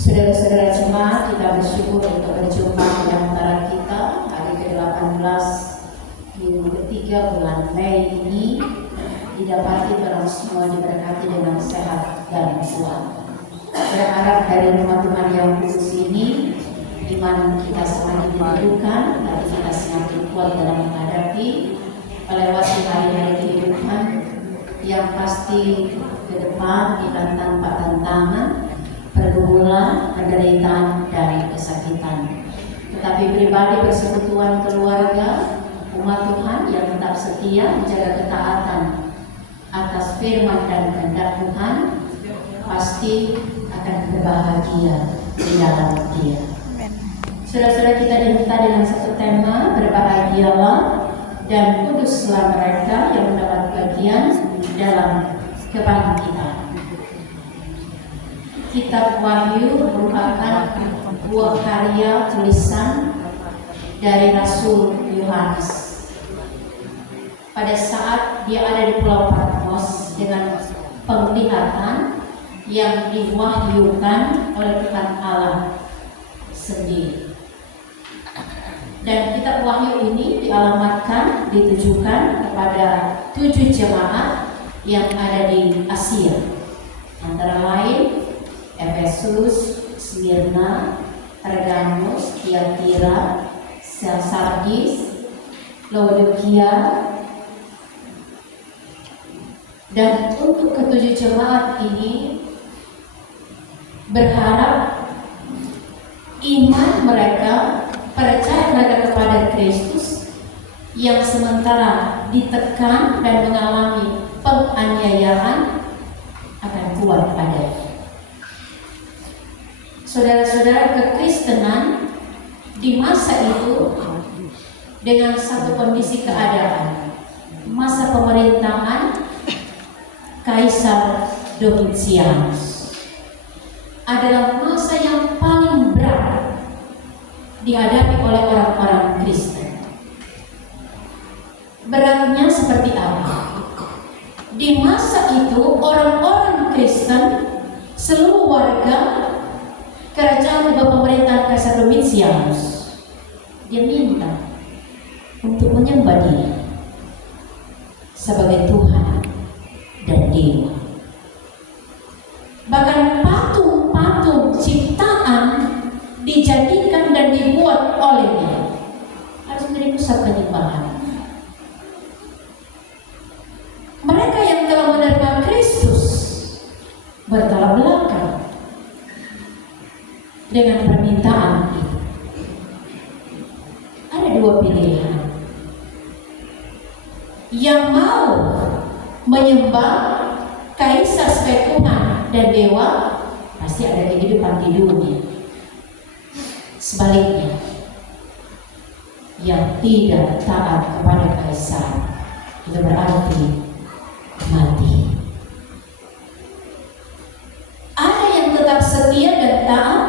Saudara-saudara jemaat, kita bersyukur untuk berjumpa di antara kita hari ke-18 minggu ketiga bulan Mei ini. Didapati barang semua diberkati dengan sehat dan kuat. Berharap dari rumah Tuhan yang kudus ini, iman kita semakin diteguhkan, hati kita semakin kuat dalam menghadapi melewati hari-hari kehidupan yang pasti ke depan ditantang tantangan, pergumulan, penderitaan, dan kesakitan. Tetapi pribadi, persekutuan, keluarga, umat Tuhan yang tetap setia menjaga ketaatan atas firman dan kehendak Tuhan pasti akan berbahagia di dalam Dia. Saudara-saudara, kita diminta dengan satu tema, berbahagialah dan kuduslah mereka yang mendapat bagian dalam kebangkitan. Kitab Wahyu merupakan buah karya tulisan dari Rasul Yohanes. Pada saat dia ada di Pulau Patmos dengan penglihatan yang diwahyukan oleh Tuhan Allah sendiri. Dan kitab Wahyu ini dialamatkan, ditujukan kepada 7 jemaat yang ada di Asia, antara lain Efesus, Smyrna, Pergamus, Tiatira, Sardis, Laodikia. Dan untuk ke-7 jemaat ini berharap iman mereka, percaya mereka kepada Kristus yang sementara ditekan dan mengalami penganiayaan akan kuat padanya. Saudara-saudara, kekristenan di masa itu dengan satu kondisi keadaan, masa pemerintahan Kaisar Domitianus adalah masa yang paling berat dihadapi oleh orang-orang Kristen. Beratnya seperti apa? Di masa itu orang-orang Kristen, seluruh warga kerajaan dan pemerintahan Kaisar Domitianus, dia minta untuk menyembah Dia sebagai Tuhan dan Dewa. Bahkan patung-patung ciptaan dijadikan dan dibuat olehnya harus menjadi pusat penyembahan. Mereka yang telah menerima Kristus bertolak belakang dengan permintaan itu. Ada 2 pilihan. Yang mau menyembah Kaisar sebagai Tuhan dan Dewa pasti ada kehidupan di dunia. Sebaliknya, yang tidak taat kepada Kaisar itu berarti mati. Ada yang tetap setia dan taat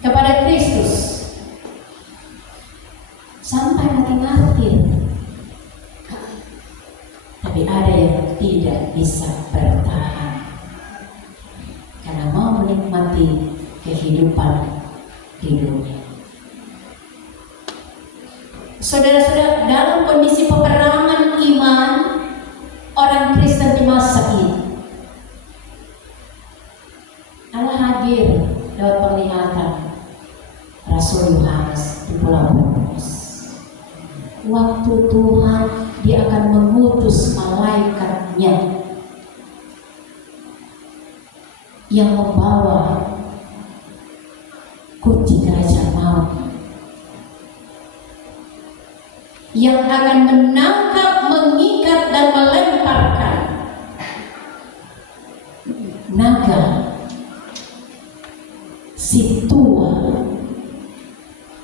kepada Kristus sampai mati-mati. Tapi ada yang tidak bisa bertahan karena mau menikmati kehidupan di dunia. Saudara-saudara, dalam kondisi peperangan iman orang Kristen di masa ini, Allah hadir lewat penglihatan Rasul Yohanes di Pulau Patmos. Waktu Tuhan, Dia akan mengutus malaikatnya yang membawa kunci kerajaan maut, yang akan menangkap, mengikat, dan melemparkan naga si tua,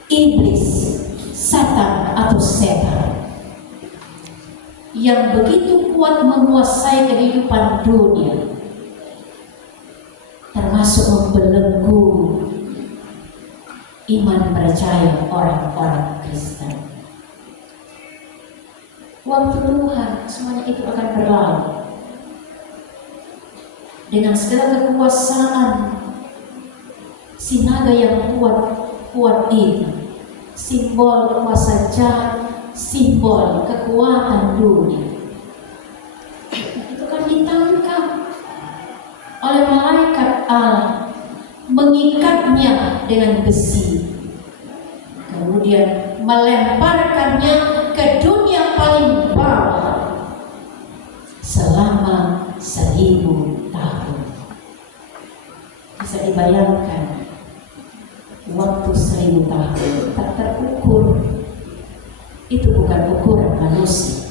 iblis, Satan atau setan yang begitu kuat menguasai kehidupan dunia, termasuk membelenggu iman percaya orang-orang Kristen. Waktu Tuhan, semuanya itu akan berlalu dengan segala kekuasaan si naga yang kuat itu, simbol kuasa jahat, simbol kekuatan dunia. Itu kan ditangkap oleh malaikat Allah, mengikatnya dengan besi, kemudian melemparkannya ke dunia paling bawah selama 1000 tahun. Bisa dibayangkan, waktu 1000 tahun tak terukur. Itu bukan ukuran manusia,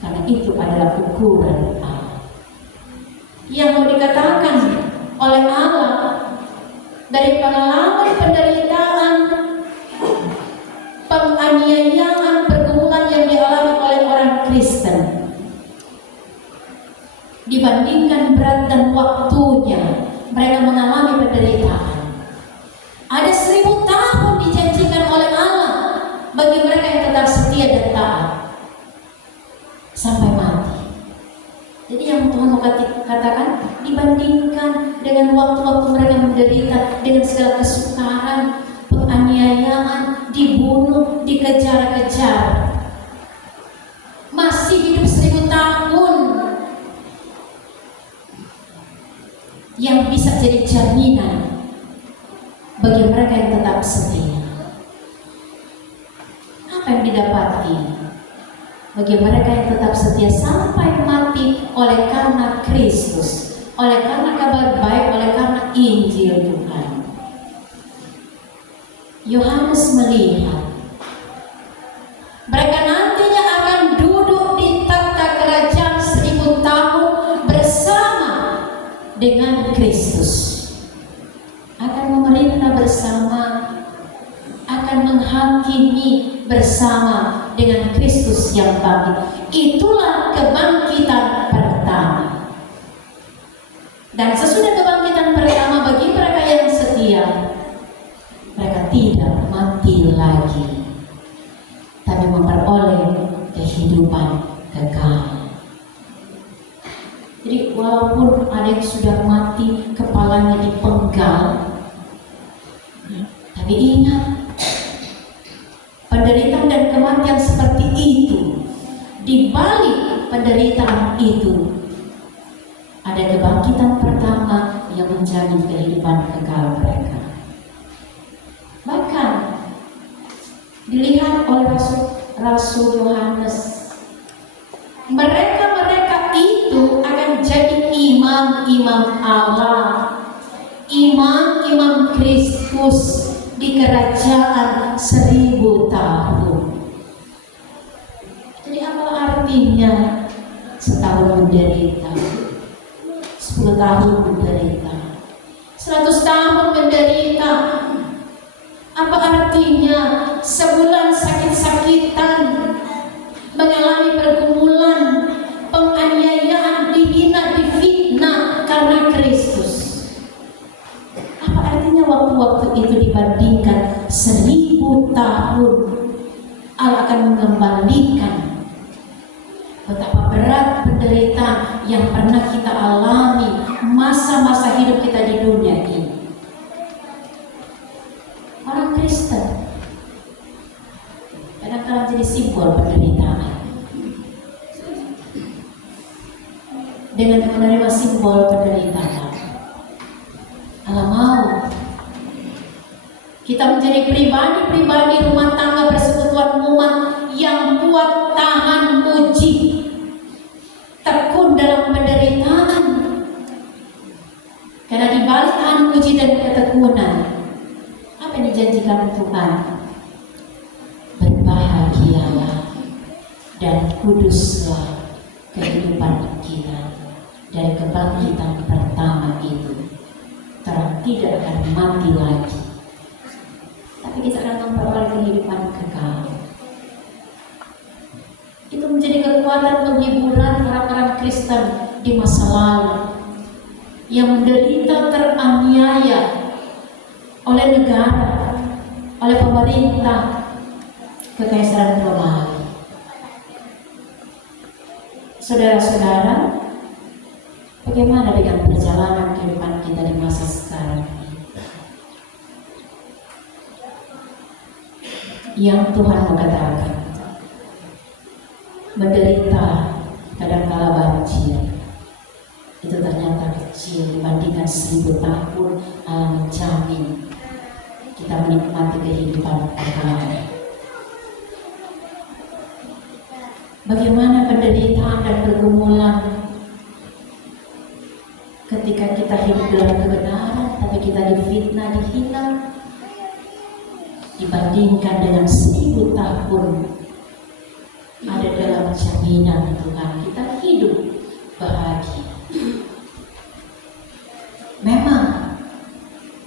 karena itu adalah ukuran Allah. Yang mau dikatakan oleh Allah dari pengalaman penderitaan, penganiayaan, pergumulan yang dialami oleh orang Kristen, dibandingkan berat dan waktunya mereka mengalami penderitaan. Ada 1000 tahun dijanjikan oleh Allah bagi mereka yang tetap setia dan taat sampai mati. Jadi yang Tuhan mau katakan, dibandingkan dengan waktu-waktu mereka menderita dengan segala kesukaran, penganiayaan, dibunuh, dikejar-kejar, masih hidup 1000 tahun yang bisa jadi jaminan bagi mereka yang tetap setia. Apa yang didapati bagi mereka yang tetap setia sampai mati oleh karena Kristus, oleh karena kabar baik, oleh karena Injil Tuhan? Yohanes melihat mereka nantinya akan duduk di takhta kerajaan 1000 tahun bersama dengan Kristus, akan memerintah bersama, akan menghakimi bersama dengan Kristus yang bangkit. Itulah kebangkitan pertama. Dan sesudah kebangkitan pertama, bagi mereka yang setia, mereka tidak mati lagi, tapi memperoleh kehidupan kekal. Jadi walaupun ada yang sudah mati, kepalanya dipenggal, tapi ingat, penderitaan dan kematian seperti itu, di balik penderitaan itu ada kebangkitan pertama yang menjamin kehidupan kekal mereka. Bahkan dilihat oleh Rasul Yohanes, mereka itu akan jadi imam-imam Allah, imam-imam Kristus di kerajaan 1000 tahun. Jadi apa artinya setahun menderita, 10 tahun menderita, 100 tahun menderita? Apa artinya sebulan sakit-sakitan, mengalami pergumulan, penganiayaan, dihina, difitnah karena Kristus? Apa artinya waktu-waktu itu dibandingkan 1000 tahun? Allah akan mengembalikan betapa berat penderitaan yang pernah kita alami masa-masa hidup kita di dunia ini. Orang Kristen kadang-kadang jadi simbol penderitaan. Dengan menerima simbol penderitaan, Allah mau kita menjadi pribadi-pribadi rumah tangga persekutuan umat yang kuat tahan uji, tekun dalam penderitaan. Karena di balik tahan uji dan ketekunan, apa yang dijanjikan Tuhan? Berbahagialah dan kuduslah kehidupan kita dari kebangkitan pertama itu. Terang tidak akan mati lagi, tapi kita akan memperoleh kehidupan kekal. Itu menjadi kekuatan penghiburan orang-orang Kristen di masa lalu yang menderita, teraniaya oleh negara, oleh pemerintah Kekaisaran Romawi. Saudara-saudara, bagaimana dengan perjalanan kehidupan kita di masa sekarang ini? yang Tuhan mengatakan menderita kadangkala banjir itu ternyata kecil dibandingkan 1000 tahun Allah menjamin kita menikmati kehidupan kekal. Bagaimana penderitaan dan pergumulan ketika kita hidup dalam kebenaran tapi kita difitnah, dihina, dibandingkan dengan 1000 tahun ada dalam jaminan Tuhan kita hidup bahagia. Memang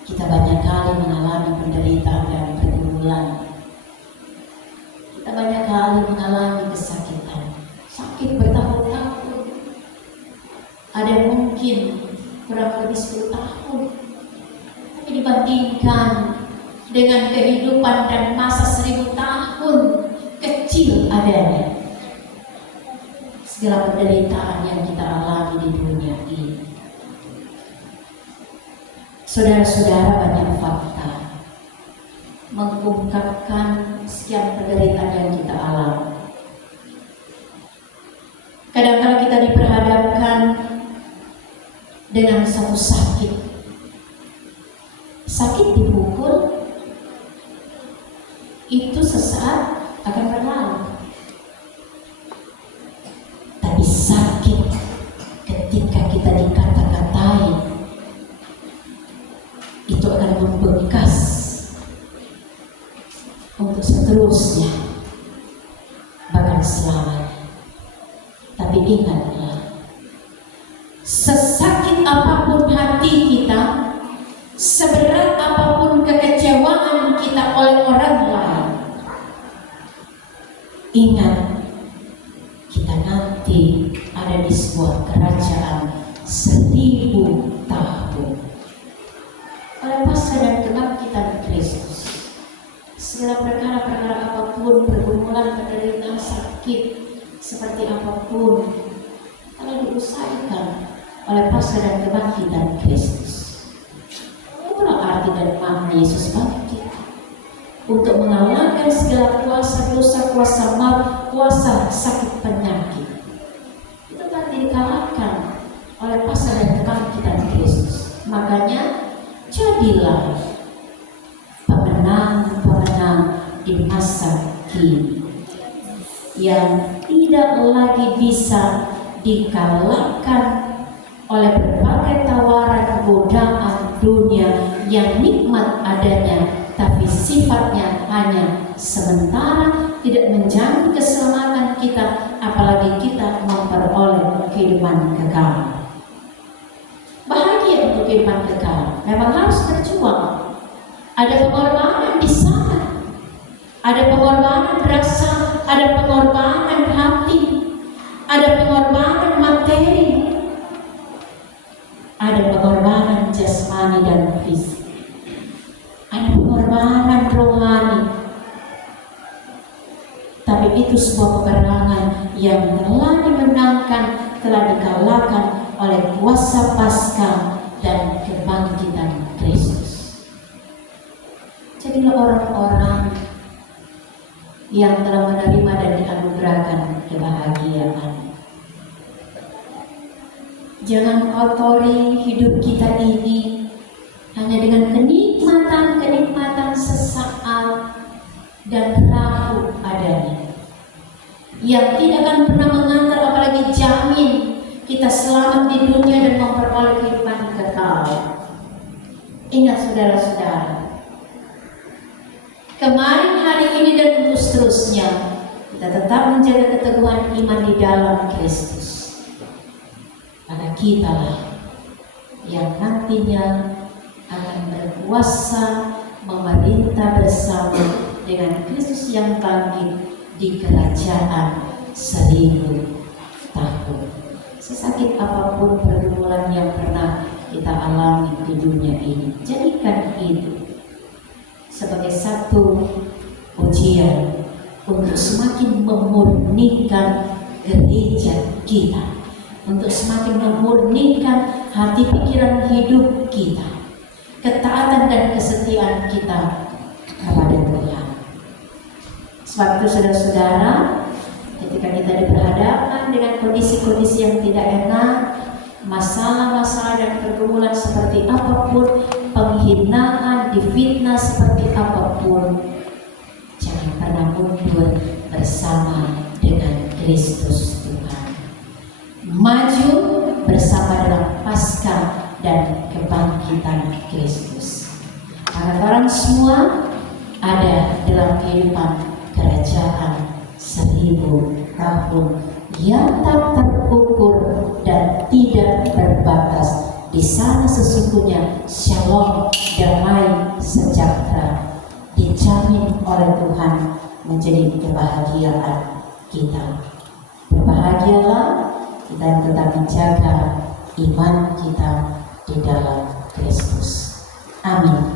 kita banyak kali mengalami penderitaan dan pergumulan. Kita banyak kali mengalami kesakitan, sakit bertahun-tahun. Ada yang mungkin kurang lebih 10 tahun. Tapi dibandingkan dengan kehidupan dan masa 1000 tahun kecil adanya. Segala penderitaan yang kita alami di dunia ini. Saudara-saudara, banyak fakta mengungkapkan sekian penderitaan yang kita alami. Kadang-kadang kita diperhadapkan dengan satu sakit. Sakit dipukul itu sesaat akan berlalu. Tapi sakit ketika kita dikata-katai itu akan membekas untuk seterusnya, bahkan selamanya. Tapi ingatlah, sesakit apapun hati kita, seberat apapun kekecewaan kita oleh orang lain, ingat kita nanti ada di sebuah kerajaan 1000 tahun. Oleh pasca dan kebangkitan Kristus, segala perkara-perkara apapun, pergumulan, penderitaan, sakit, seperti apapun, kalau diusaikan oleh pasca dan kebangkitan Kristus. Itulah arti dan makna Yesus bangkit, untuk mengalahkan segala kuasa dosa, kuasa maut, kuasa sakit penyakit. Itu tadi dikalahkan oleh pasca dan kebangkitan Kristus. Makanya jadilah pemenang-pemenang di masa kini yang tidak lagi bisa dikalahkan oleh berbagai tawaran godaan dunia yang nikmat adanya, tapi sifatnya hanya sementara, tidak menjamin keselamatan kita, apalagi kita memperoleh kehidupan kekal. Bahagia untuk kehidupan kekal memang harus berjuang. Ada pengorbanan di sana, ada pengorbanan rasa, ada pengorbanan hati, ada pengorbanan materi, ada pengorbanan jasmani dan fisik, ada pengorbanan rohani. Tapi itu sebuah peperangan yang telah dimenangkan, telah dikalahkan oleh kuasa Paskah dan kebangkitan Kristus. Jadilah orang-orang yang telah menerima dan dianugerahkan kebahagiaan. Jangan kotori hidup kita ini hanya dengan kenikmatan-kenikmatan sesaat dan rapuh adanya, yang tidak akan pernah mengantar, apalagi jamin kita selamat di dunia dan memperoleh kehidupan kekal. Ingat saudara-saudara, kemarin, hari ini, dan untuk seterusnya, kita tetap menjaga keteguhan iman di dalam Kristus. Maka kitalah yang nantinya akan berkuasa memerintah bersama dengan Kristus yang bangkit di kerajaan 1000 tahun. Sesakit apapun pergumulan yang pernah kita alami di dunia ini, jadikan itu sebagai satu ujian untuk semakin memurnikan gereja kita, untuk semakin memurnikan hati pikiran hidup kita, ketaatan dan kesetiaan kita kepada Tuhan. Sebab itu saudara-saudara, ketika kita diperhadapkan dengan kondisi-kondisi yang tidak enak, masalah-masalah dan pergumulan seperti apapun, penghinaan, difitnah seperti apapun, jangan pernah mundur bersama dengan Kristus Tuhan. Maju bersama dalam Paskah dan kebangkitan Kristus. Karena orang semua ada dalam kehidupan kerajaan 1000 tahun yang tak terukur dan tidak berbatas. Di sana sesungguhnya shalom, damai, sejahtera dijamin oleh Tuhan menjadi kebahagiaan kita. Berbahagialah kita tetap menjaga iman kita di dalam Kristus. Amin.